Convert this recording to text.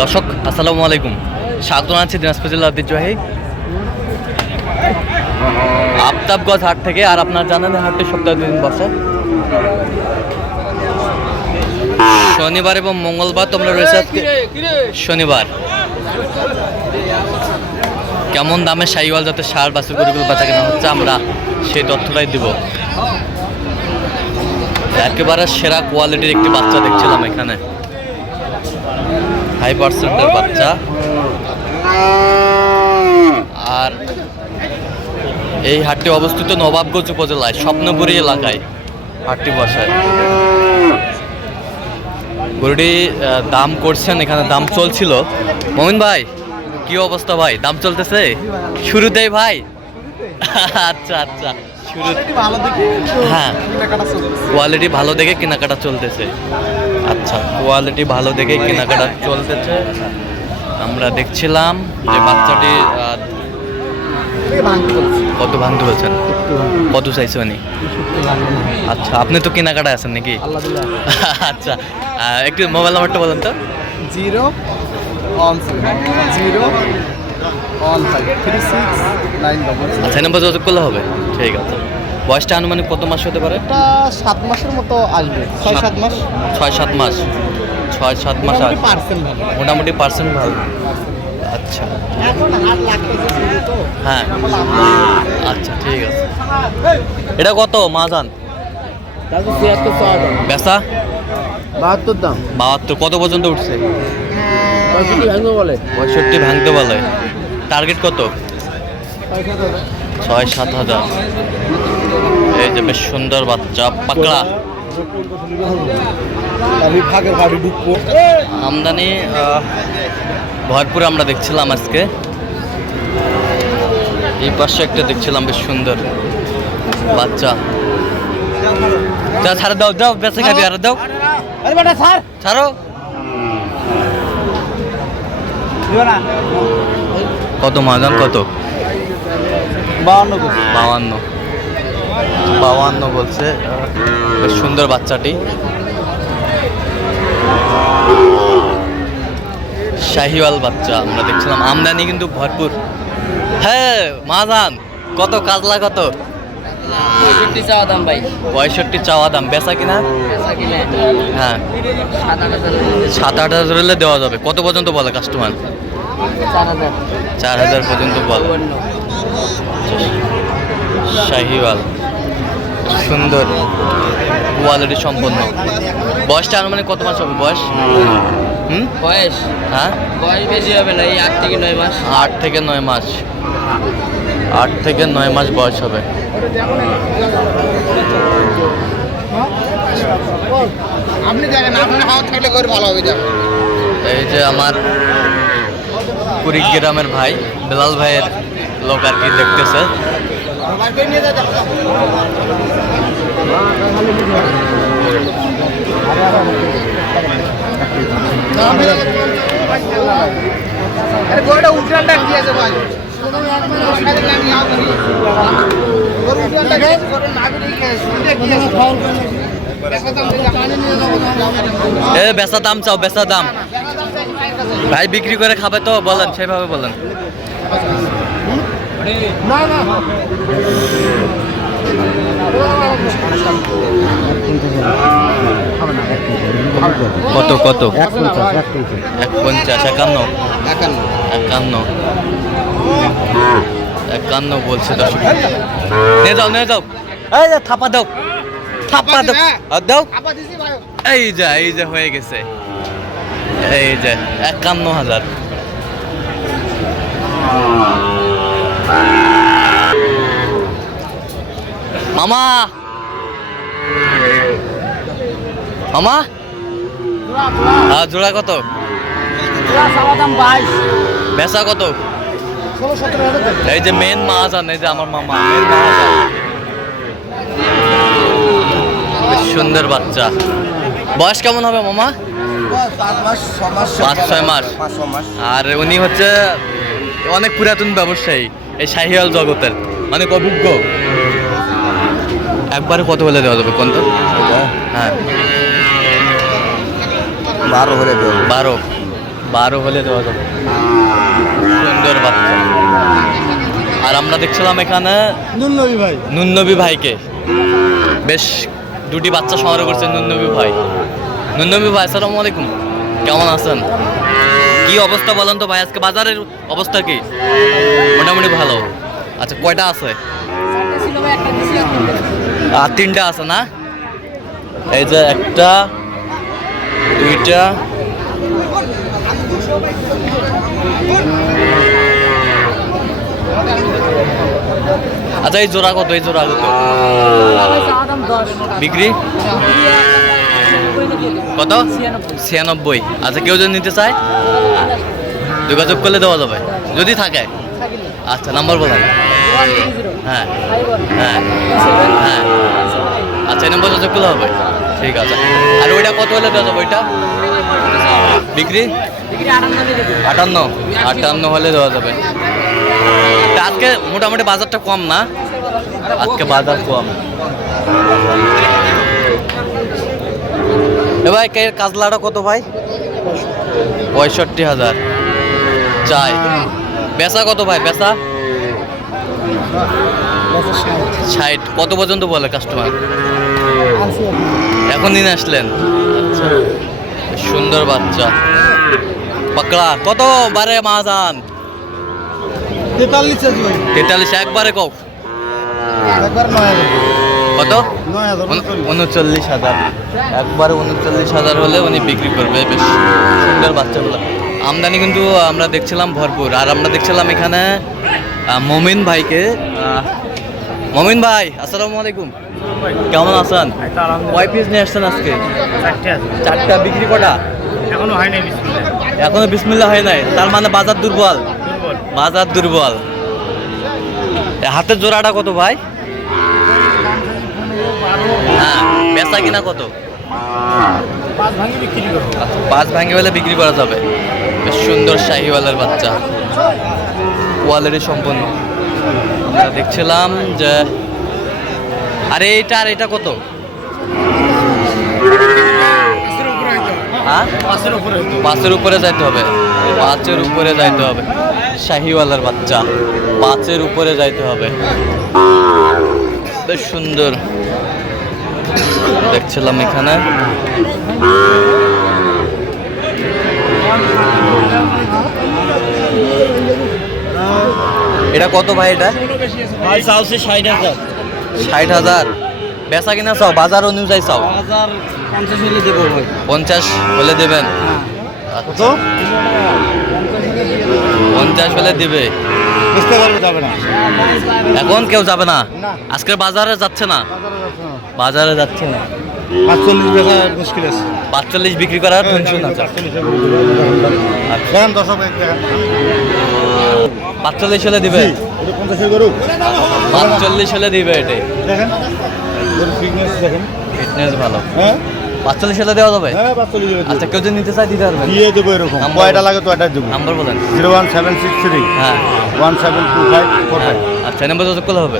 দর্শক আসসালামু আলাইকুম। স্বাগত আছি দিনাজপুর জেলা ঐতিহ্যবাহী আফতাবগঞ্জ হাট থেকে আর আপনার জানেন হাটটি সপ্তাহে দুদিন বসে। শনিবার এবং মঙ্গলবার তোমরা রয়েছে আজকে। শনিবার। কেমন দামে সাইওয়াল যাতে সার বাছুর গরুগুলো বেচা কেনা হচ্ছে আমরা সেই তথ্যটাই দিব। একেবারে সেরা কোয়ালিটির একটি বাচ্চা দেখছিলাম এখানে। হাই পার্সেন্টের বাচ্চা। আর এই হাটটি অবস্থিত নবাবগঞ্জ উপজেলায়, স্বপ্নপুরী এলাকায়। হাটটি বসায়। গরুটি দাম করছেন, এখানে দাম চলছিল। মমিন ভাই, কি অবস্থা ভাই? দাম চলতেছে? শুরুতেই ভাই? আচ্ছা আচ্ছা। হ্যাঁ। কোয়ালিটি ভালো দেখে কেনাকাটা চলতেছে। আচ্ছা কোয়ালিটি ভালো দেখে কেনাকাটা চলতেছে। আমরা দেখছিলাম যে বাচ্চাটি কত ভাঙতে বলছেন কত চাইছে উনি আচ্ছা আপনি তো কেনাকাটা আছেন নাকি? আচ্ছা একটু মোবাইল নাম্বারটা বলেন তো। Zero zero one five three six nine double আচ্ছা নাম্বার যোগাযোগ করলে হবে? ঠিক আছে। বয়সটা আনুমানিক কত মাস হতে পারে? এটা সাত মাসের মতো আসবে। ছয় সাত মাস। ছয় সাত মাস। ছয় সাত মাস মোটামুটি পার্সেন্ট ভালো। আচ্ছা। হ্যাঁ। আচ্ছা ঠিক আছে। এটা কত? মাজান বেচা বাহাত্তর দাম। বাহাত্তর। কত পর্যন্ত উঠছে? পঁয়ষট্টি ভাঙতে বলে। টার্গেট কত? ছয় সাত হাজার। এই যে বেশ সুন্দর বাচ্চা পাকড়া। আমি ভাগের বাড়ি ঢুকবো। আমদানি ভরপুর আমরা দেখছিলাম আজকে। এই পাশে একটা দেখছিলাম বেশ সুন্দর বাচ্চা। যা ছাড়া দাও দাও বেঁচে খাবি আর দাও। আরে বেটা স্যার ছাড়ো। কত মাজান কত? বাউন্ন বাউান্ন। বাউান্ন বলছে। বেশ সুন্দর বাচ্চাটি। শাহিওয়াল বাচ্চা আমরা দেখছিলাম। আমদানি কিন্তু ভরপুর। হ্যাঁ মাজান কত কাজলা কত? পঁয়ষট্টি চাওয়া দাম ভাই। পঁয়ষট্টি চাওয়া দাম। বেচা কিনা? হ্যাঁ। সাত আট হাজার সাত আট হাজার হলে দেওয়া যাবে। কত পর্যন্ত বলে কাস্টমার? চার হাজার। পর্যন্ত বল। শাহিওয়াল। সুন্দর। কোয়ালিটি সম্পন্ন। বয়সটা আনুমানিক কত মাস হবে? বয়স? হুম? বয়স? হ্যাঁ? বয়স বেশি হবে না এই আট থেকে নয় মাস। আট থেকে নয় মাস। আট থেকে নয় মাস বয়স হবে। আপনি দেখেন আপনার হাওয়া থাকলে করে ভালো হবে এই যে আমার কুড়িগ্রামের ভাই বেলাল ভাইয়ের লোক আর কি দেখতেছে। এ দাম চাও বেচা দাম। ভাই বিক্রি করে খাবে তো বলেন সেভাবে বলেন। কত কত? এক পঞ্চাশ একান্ন? একান্ন। একান্ন বলছে দশ নিয়ে যাও নিয়ে যাও। এই যে থাপা দাও। থাপা দাও। দাও। এই যা এই যা হয়ে গেছে। এই যে, একান্ন হাজার। মামা! মামা! হ্যাঁ জোড়া কত? বেচা কত? এই যে মেন মাহাজান, এই যে আমার মামা মেন সুন্দর বাচ্চা। বয়স কেমন হবে মামা? পাঁচ ছয় মাস। আর উনি হচ্ছে অনেক পুরাতন ব্যবসায়ী এই শাহিয়াল জগতের অনেক অভিজ্ঞ। একবারে কত হলে দেওয়া যাবে কোন তো হ্যাঁ। বারো হলে দেবো বারো। বারো হলে দেওয়া যাবে। সুন্দর বাচ্চা। আর আমরা দেখছিলাম এখানে নুননবী ভাই। নুন্নবী ভাইকে। বেশ দুটি বাচ্চা সংগ্রহ করছে নুন্নবী ভাই। নুন্নবী ভাই, আসসালামু আলাইকুম। কেমন আছেন? কি অবস্থা বলেন তো ভাই? আজকে বাজারের অবস্থা কি? মোটামুটি ভালো। আচ্ছা কয়টা আছে? আর তিনটা আছে না? এই যে একটা, দুইটা আচ্ছা এই জোড়া কত? এই জোড়া কত? বিক্রি? কত? ছিয়ানব্বই। আচ্ছা কেউ যদি নিতে চায়, যোগাযোগ করলে দেওয়া যাবে। যদি থাকে। আচ্ছা নাম্বার বলেন। হ্যাঁ। হ্যাঁ। হ্যাঁ। আচ্ছা এই নম্বর যোগাযোগ করলে হবে। ঠিক আছে। আর ওইটা কত হলে দেওয়া যাবে ওইটা? বিক্রি? আটান্ন। আটান্ন হলে দেওয়া যাবে। আজকে মোটামুটি বাজারটা কম না? আজকে বাজার কম। ভাই কে কাজলাটা কত ভাই? পঁয়ষট্টি হাজার। চাই। বেচা কত ভাই বেচা? ষাট। কত পর্যন্ত বলে কাস্টমার এখন দিন আসলেন? সুন্দর বাচ্চা। পাকড়া কত বারে মাজান তেতাল্লিশ তেতাল্লিশ একবারে কও। একবার নয়। হাজার কত? উনচল্লিশ। হাজার। একবারে উনচল্লিশ হাজার হলে উনি বিক্রি করবে বেশ সুন্দর বাচ্চাগুলো। আমদানি কিন্তু আমরা দেখছিলাম ভরপুর। আর আমরা দেখছিলাম এখানে মমিন ভাইকে মমিন ভাই আসসালামু আলাইকুম। কেমন আছেন? কয় পিস নিয়ে আসছেন আজকে? চারটা বিক্রি কটা? এখনও হয় নাই এখনও বিসমিল্লা হয় নাই? তার মানে বাজার দুর্বল? বাজার দুর্বল। হাতের জোড়াটা কত ভাই? হ্যাঁ বেচা কিনা কত? পাঁচ ভাঙি করব। আচ্ছা, বিক্রি করা যাবে। বেশ সুন্দর শাহিওয়ালের বাচ্চা। কোয়ালিটি সম্পন্ন। আমরা দেখছিলাম যে আরে এইটা আর এটা কত? হ্যাঁ? উপরে পাঁচের উপরে যাইতে হবে। পাঁচের উপরে যাইতে হবে। শাহিওয়ালার বাচ্চা। পাঁচের উপরে যাইতে হবে। বেশ সুন্দর। দেখছিলাম এখানে। এটা কত ভাই এটা? ষাট হাজার। ষাট হাজার। বেচা কিনা চাও? বাজার অনুযায়ী চাও? পঞ্চাশ হলে দেবেন? আচ্ছা। পঞ্চাশ হলে দেবে? বুঝতে পারব যাবে না। এখন কেউ যাবে না? না। আজকের বাজারে যাচ্ছে না। বাজারে যাচ্ছে না। পাঁচচল্লিশ বেচা মুশকিল আছে। পাঁচচল্লিশ বিক্রি করার টেনশন আছে দেখেন দশক দেখেন পাঁচচল্লিশ হলে দিবে? পাঁচচল্লিশ হলে দিবে এটাই। দেখেন। গরু ফিটনেস দেখেন। ফিটনেস ভালো। হ্যাঁ। পাঁচচল্লিশ হলে দেওয়া যাবে? হ্যাঁ আচ্ছা কেউ যদি নিতে চায় দিতে পারবেন দিয়ে দেবো এরকম। কয়টা লাগে তো এটা দেবো। নাম্বার বলেন। Zero one seven six three. হ্যাঁ। One seven two five four হ্যাঁ। ফাইভ। আচ্ছা নাম্বার যোগাযোগ করলে হবে।